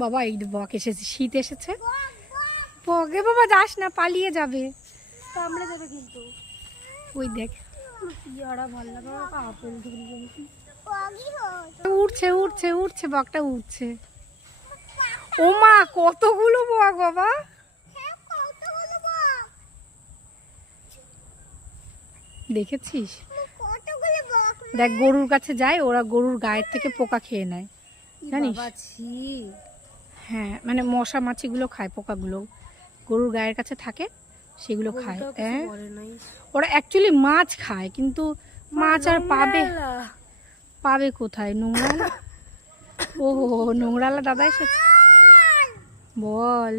বাবা এই বক এসেছে, শীত এসেছে। বকে বাবা যাস না, পালিয়ে যাবে, কামড়ে দেবে কিন্তু। ওই দেখ ইয়ারা ভালো লাগে না, আপেল ধরে গেছি। উঠছে উঠছে উঠছে, বকটা উঠছে। ও মা কতগুলো বক বাবা, দেখেছিস? দেখ গরুর কাছে যায়, ওরা গরুর গায়ের থেকে পোকা খেয়ে নেয়, জানিস? হ্যাঁ মানে মশা মাছিগুলো খায়, পোকাগুলো গরুর গায়ের কাছে থাকে, সেগুলো খায়। হ্যাঁ ওরা অ্যাকচুয়ালি মাছ খায়, কিন্তু মাছ আর পাবে পাবে কোথায়? নোংরালা। ও নোংরালা দাদা এসেছে, বল।